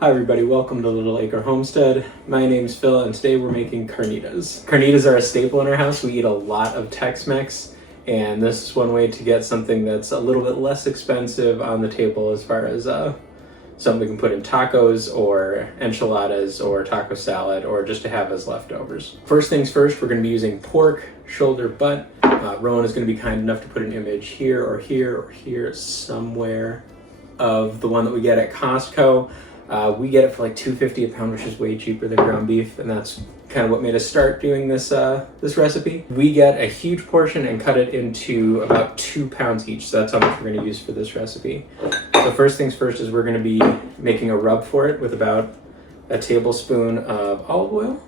Hi everybody, welcome to Little Acre Homestead. My name's Phil and today we're making carnitas. Carnitas are a staple in our house. We eat a lot of Tex-Mex and this is one way to get something that's a little bit less expensive on the table as far as something we can put in tacos or enchiladas or taco salad or just to have as leftovers. First things first, we're going to be using pork, shoulder, butt. Rowan is going to be kind enough to put an image here or here or here somewhere of the one that we get at Costco. We get it for like $2.50 a pound, which is way cheaper than ground beef, and that's kind of what made us start doing this this recipe. We get a huge portion and cut it into about 2 pounds each, so that's how much we're going to use for this recipe. So first things first is we're going to be making a rub for it with about a tablespoon of olive oil.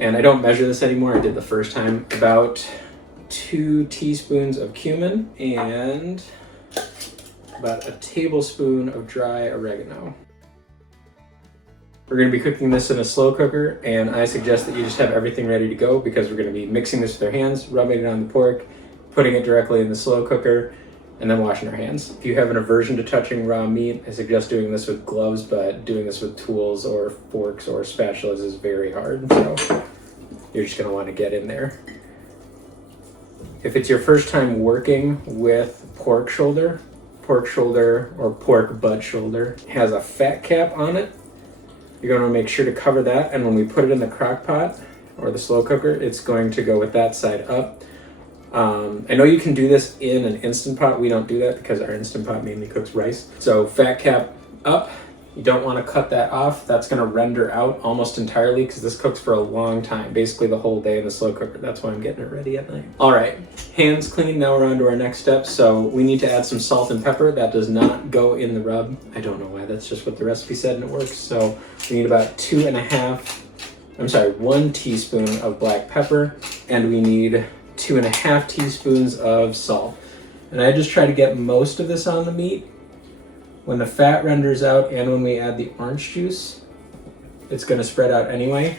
And I don't measure this anymore, I did the first time. About 2 teaspoons of cumin and about a tablespoon of dry oregano. We're going to be cooking this in a slow cooker, and I suggest that you just have everything ready to go because we're going to be mixing this with our hands, rubbing it on the pork, putting it directly in the slow cooker, and then washing our hands. If you have an aversion to touching raw meat, I suggest doing this with gloves, but doing this with tools or forks or spatulas is very hard, so you're just going to want to get in there. If it's your first time working with pork shoulder or pork butt shoulder has a fat cap on it, you're going to make sure to cover that, and when we put it in the crock pot or the slow cooker, it's going to go with that side up. I know you can do this in an Instant Pot. We don't do that because our Instant Pot mainly cooks rice. So fat cap up. You don't want to cut that off. That's going to render out almost entirely because this cooks for a long time, basically the whole day in the slow cooker. That's why I'm getting it ready at night. All right, hands clean. Now we're on to our next step. So we need to add some salt and pepper. That does not go in the rub. I don't know why, that's just what the recipe said and it works. So we need about 1 teaspoon of black pepper, and we need 2.5 teaspoons of salt. And I just try to get most of this on the meat. When the fat renders out and when we add the orange juice, it's going to spread out anyway.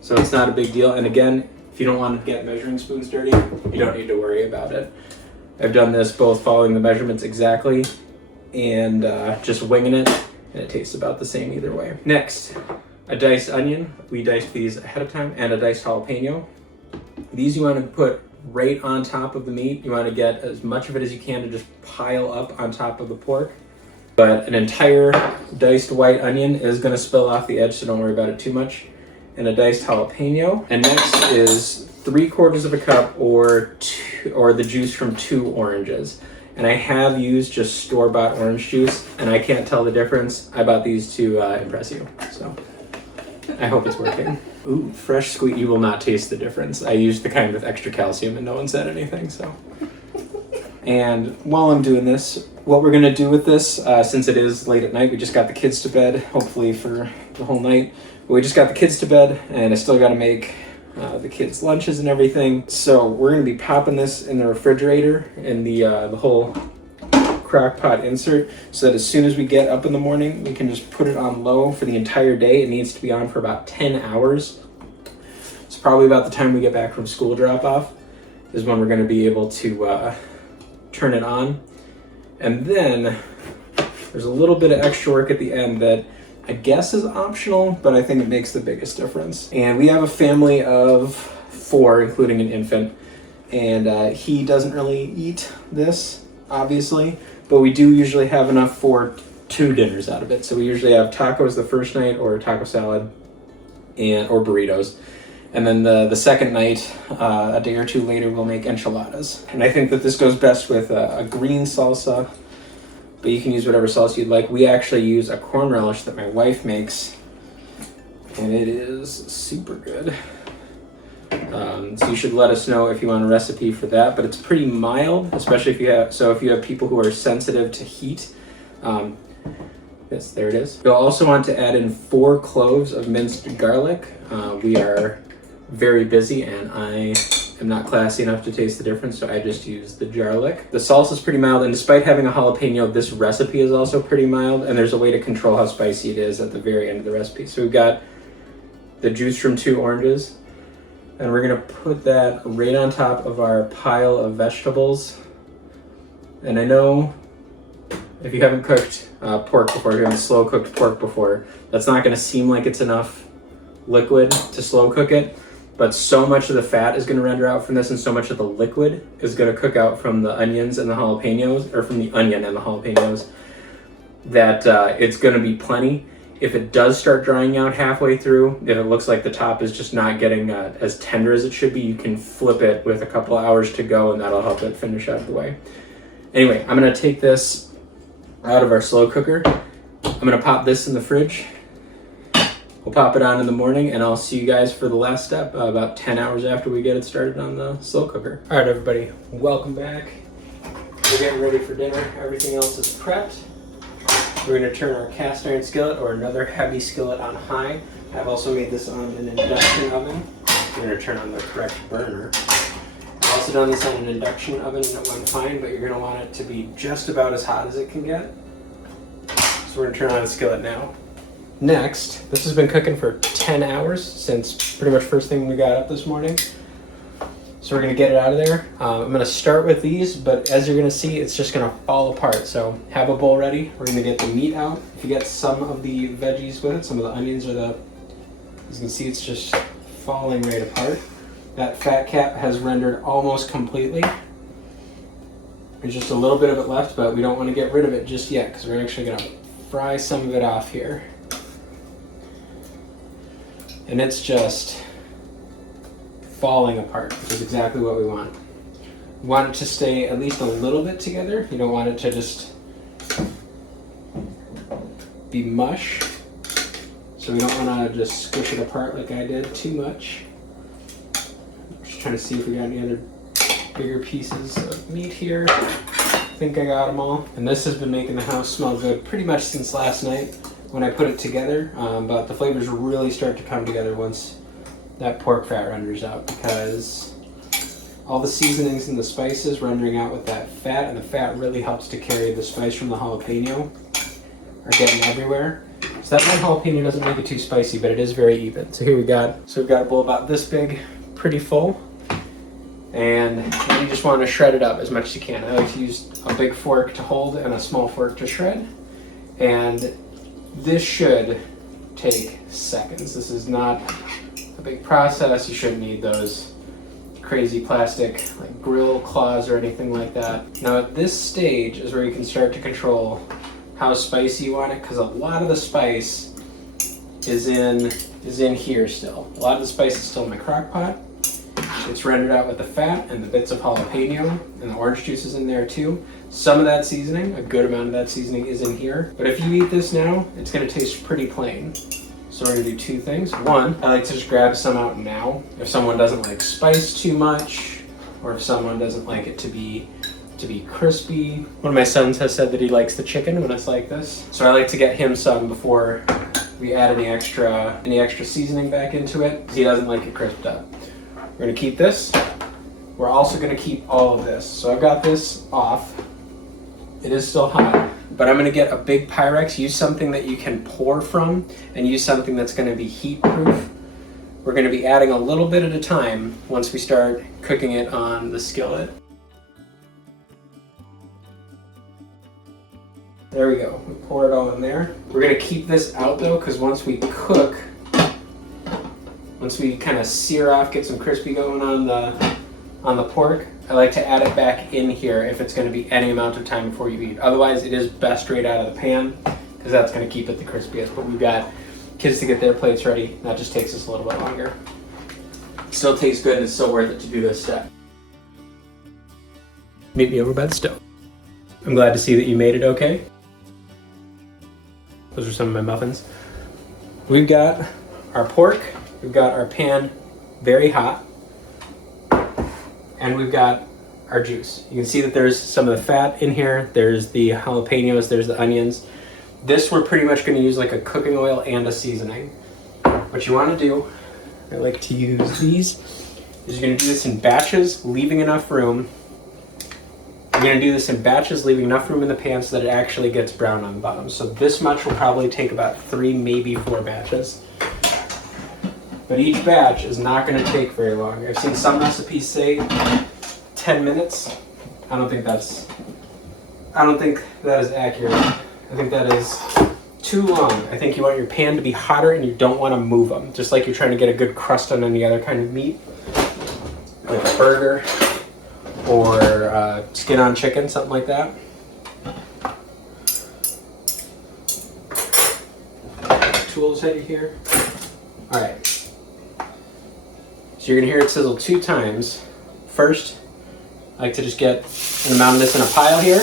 So it's not a big deal. And again, if you don't want to get measuring spoons dirty, you don't need to worry about it. I've done this both following the measurements exactly and just winging it, and it tastes about the same either way. Next, a diced onion. We diced these ahead of time, and a diced jalapeno. These you want to put right on top of the meat. You want to get as much of it as you can to just pile up on top of the pork. But an entire diced white onion is going to spill off the edge, so don't worry about it too much. And a diced jalapeno. And next is 3/4 cup or the juice from 2 oranges. And I have used just store-bought orange juice, and I can't tell the difference. I bought these to impress you, so I hope it's working. Ooh, fresh squeeze. You will not taste the difference. I used the kind with extra calcium and no one said anything, so. And while I'm doing this, what we're gonna do with this, since it is late at night, we just got the kids to bed, hopefully for the whole night. But we just got the kids to bed, and I still gotta make the kids' lunches and everything. So we're gonna be popping this in the refrigerator in the whole crock pot insert, so that as soon as we get up in the morning, we can just put it on low for the entire day. It needs to be on for about 10 hours. It's probably about the time we get back from school drop-off is when we're gonna be able to turn it on. And then there's a little bit of extra work at the end that I guess is optional, but I think it makes the biggest difference. And we have a family of 4, including an infant, and he doesn't really eat this, obviously, but we do usually have enough for 2 dinners out of it. So we usually have tacos the first night, or taco salad, or burritos. And then the second night, a day or 2 later, we'll make enchiladas. And I think that this goes best with a green salsa, but you can use whatever salsa you'd like. We actually use a corn relish that my wife makes, and it is super good. So you should let us know if you want a recipe for that, but it's pretty mild, especially if you have people who are sensitive to heat. Yes, there it is. You'll also want to add in 4 cloves of minced garlic. We are very busy and I am not classy enough to taste the difference, so I just use the jarlic. The salsa is pretty mild, and despite having a jalapeno, this recipe is also pretty mild, and there's a way to control how spicy it is at the very end of the recipe. So we've got the juice from 2 oranges, and we're gonna put that right on top of our pile of vegetables. And I know if you haven't cooked pork before, if you haven't slow cooked pork before, that's not gonna seem like it's enough liquid to slow cook it, but so much of the fat is gonna render out from this, and so much of the liquid is gonna cook out from the onions and the jalapenos, or from the onion and the jalapenos, that it's gonna be plenty. If it does start drying out halfway through, if it looks like the top is just not getting as tender as it should be, you can flip it with a couple of hours to go, and that'll help it finish out of the way. Anyway, I'm gonna take this out of our slow cooker. I'm gonna pop this in the fridge. We'll pop it on in the morning, and I'll see you guys for the last step about 10 hours after we get it started on the slow cooker. All right, everybody, welcome back. We're getting ready for dinner. Everything else is prepped. We're going to turn our cast iron skillet or another heavy skillet on high. I've also made this on an induction oven. We're going to turn on the correct burner. I've also done this on an induction oven and it went fine, but you're going to want it to be just about as hot as it can get. So we're going to turn on the skillet now. Next, this has been cooking for 10 hours since pretty much first thing we got up this morning. So we're gonna get it out of there. I'm gonna start with these, but as you're gonna see, it's just gonna fall apart. So have a bowl ready. We're gonna get the meat out. If you get some of the veggies with it, some of the onions or as you can see, it's just falling right apart. That fat cap has rendered almost completely. There's just a little bit of it left, but we don't wanna get rid of it just yet because we're actually gonna fry some of it off here. And it's just falling apart, which is exactly what we want. We want it to stay at least a little bit together. You don't want it to just be mush. So we don't want to just squish it apart like I did too much. Just trying to see if we got any other bigger pieces of meat here. I think I got them all. And this has been making the house smell good pretty much since last night when I put it together. But the flavors really start to come together once that pork fat renders out, because all the seasonings and the spices rendering out with that fat, and the fat really helps to carry the spice from the jalapeno, are getting everywhere. So that one jalapeno doesn't make it too spicy, but it is very even. So here we've got a bowl about this big, pretty full, and you just want to shred it up as much as you can. I like to use a big fork to hold and a small fork to shred, and this should take seconds. This is not a big process. You shouldn't need those crazy plastic like grill claws or anything like that. Now at this stage is where you can start to control how spicy you want it, because a lot of the spice is in here still. A lot of the spice is still in my crock pot. It's rendered out with the fat and the bits of jalapeno, and the orange juice is in there too. Some of that seasoning, a good amount of that seasoning, is in here. But if you eat this now, it's gonna taste pretty plain. So we're gonna do two things. One, I like to just grab some out now. If someone doesn't like spice too much, or if someone doesn't like it to be crispy. One of my sons has said that he likes the chicken when it's like this. So I like to get him some before we add any extra seasoning back into it, because he doesn't like it crisped up. We're gonna keep this. We're also gonna keep all of this. So I've got this off. It is still hot, but I'm gonna get a big Pyrex, use something that you can pour from, and use something that's gonna be heat proof. We're gonna be adding a little bit at a time once we start cooking it on the skillet. There we go, we pour it all in there. We're gonna keep this out though, because once we cook, once we kind of sear off, get some crispy going on the pork, I like to add it back in here if it's going to be any amount of time before you eat. Otherwise, it is best right out of the pan, because that's going to keep it the crispiest. But we've got kids to get their plates ready. That just takes us a little bit longer. It still tastes good, and it's still worth it to do this step. Meet me over by the stove. I'm glad to see that you made it okay. Those are some of my muffins. We've got our pork. We've got our pan very hot. And we've got our juice. You can see that there's some of the fat in here. There's the jalapenos, there's the onions. This we're pretty much gonna use like a cooking oil and a seasoning. What you wanna do, I like to use these, is you're gonna do this in batches, leaving enough room. You're gonna do this in batches, leaving enough room in the pan so that it actually gets brown on the bottom. So this much will probably take about 3, maybe 4 batches. But each batch is not going to take very long. I've seen some recipes say 10 minutes. I don't think that's I don't think that is accurate. I think that is too long. I think you want your pan to be hotter and you don't want to move them. Just like you're trying to get a good crust on any other kind of meat, like a burger or skin on chicken, something like that. Tools headed here. All right. So you're gonna hear it sizzle 2 times. First, I like to just get an amount of this in a pile here.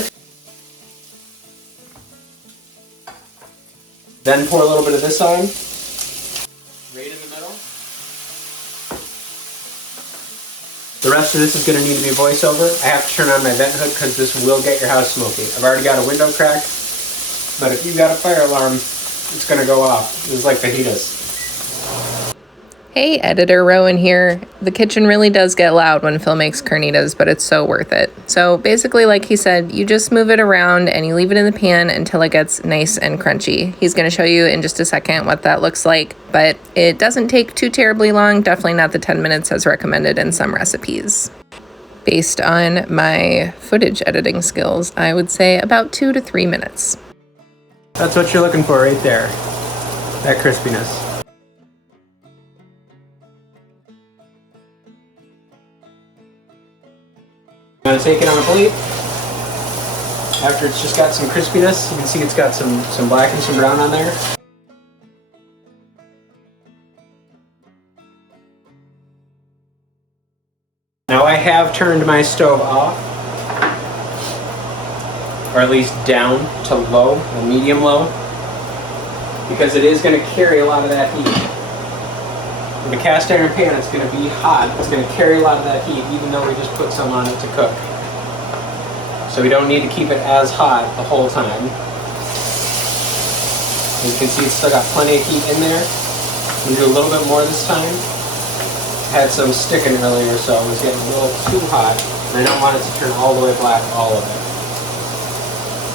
Then pour a little bit of this on. Right in the middle. The rest of this is gonna need to be voiceover. I have to turn on my vent hood because this will get your house smoky. I've already got a window crack, but if you've got a fire alarm, it's gonna go off. This is like fajitas. Hey, Editor Rowan here. The kitchen really does get loud when Phil makes carnitas, but it's so worth it. So basically, like he said, you just move it around and you leave it in the pan until it gets nice and crunchy. He's going to show you in just a second what that looks like, but it doesn't take too terribly long, definitely not the 10 minutes as recommended in some recipes. Based on my footage editing skills, I would say about 2 to 3 minutes. That's what you're looking for right there, that crispiness. I'm gonna take it on a plate. After it's just got some crispiness, you can see it's got some black and some brown on there. Now I have turned my stove off, or at least down to low, or medium low, because it is gonna carry a lot of that heat. With a cast iron pan, it's going to be hot. It's going to carry a lot of that heat, even though we just put some on it to cook. So we don't need to keep it as hot the whole time. As you can see, it's still got plenty of heat in there. I'm going to do a little bit more this time. I had some sticking earlier, so it was getting a little too hot. And I don't want it to turn all the way black, all of it.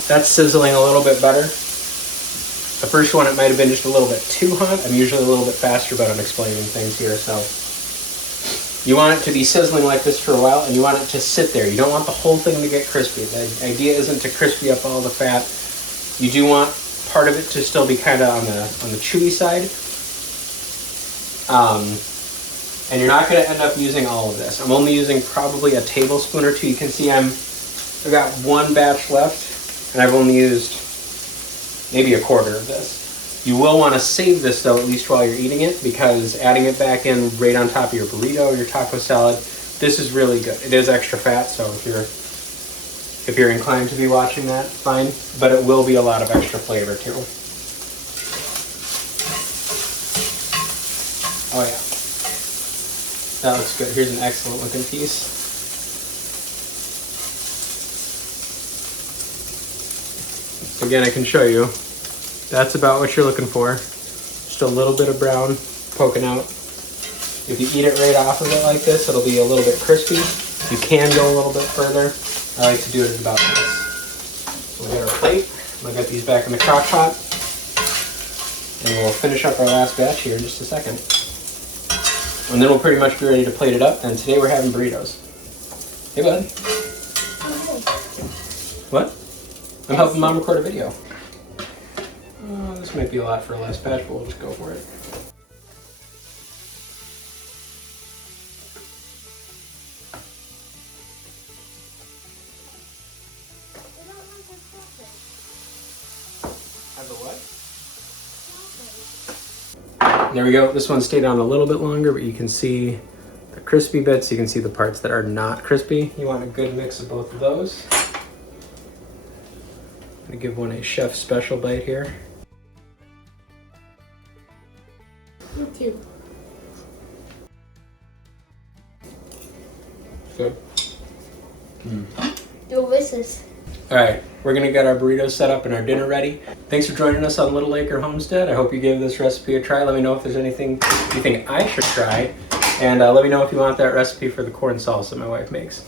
That's sizzling a little bit better. The first one, it might have been just a little bit too hot. I'm usually a little bit faster, but I'm explaining things here. So you want it to be sizzling like this for a while, and you want it to sit there. You don't want the whole thing to get crispy. The idea isn't to crispy up all the fat. You do want part of it to still be kind of on the chewy side. And you're not going to end up using all of this. I'm only using probably a tablespoon or 2. You can see I've got 1 batch left, and I've only used maybe a quarter of this. You will want to save this though, at least while you're eating it, because adding it back in right on top of your burrito or your taco salad, this is really good. It is extra fat, so if you're inclined to be watching that, fine, but it will be a lot of extra flavor too. Oh yeah, that looks good. Here's an excellent looking piece. Again, I can show you. That's about what you're looking for. Just a little bit of brown poking out. If you eat it right off of it like this, it'll be a little bit crispy. You can go a little bit further. I like to do it at about this. So we got our plate. I'll get these back in the crock pot. And we'll finish up our last batch here in just a second. And then we'll pretty much be ready to plate it up. And today we're having burritos. Hey, bud. What? I'm helping Mom record a video. This might be a lot for a last batch, but we'll just go for it. Have the what? There we go. This one stayed on a little bit longer, but you can see the crispy bits. You can see the parts that are not crispy. You want a good mix of both of those. I'm gonna give one a chef special bite here. Me too. Good. Delicious. All right, we're gonna get our burritos set up and our dinner ready. Thanks for joining us on Little Acre Homestead. I hope you gave this recipe a try. Let me know if there's anything you think I should try. And let me know if you want that recipe for the corn salsa my wife makes.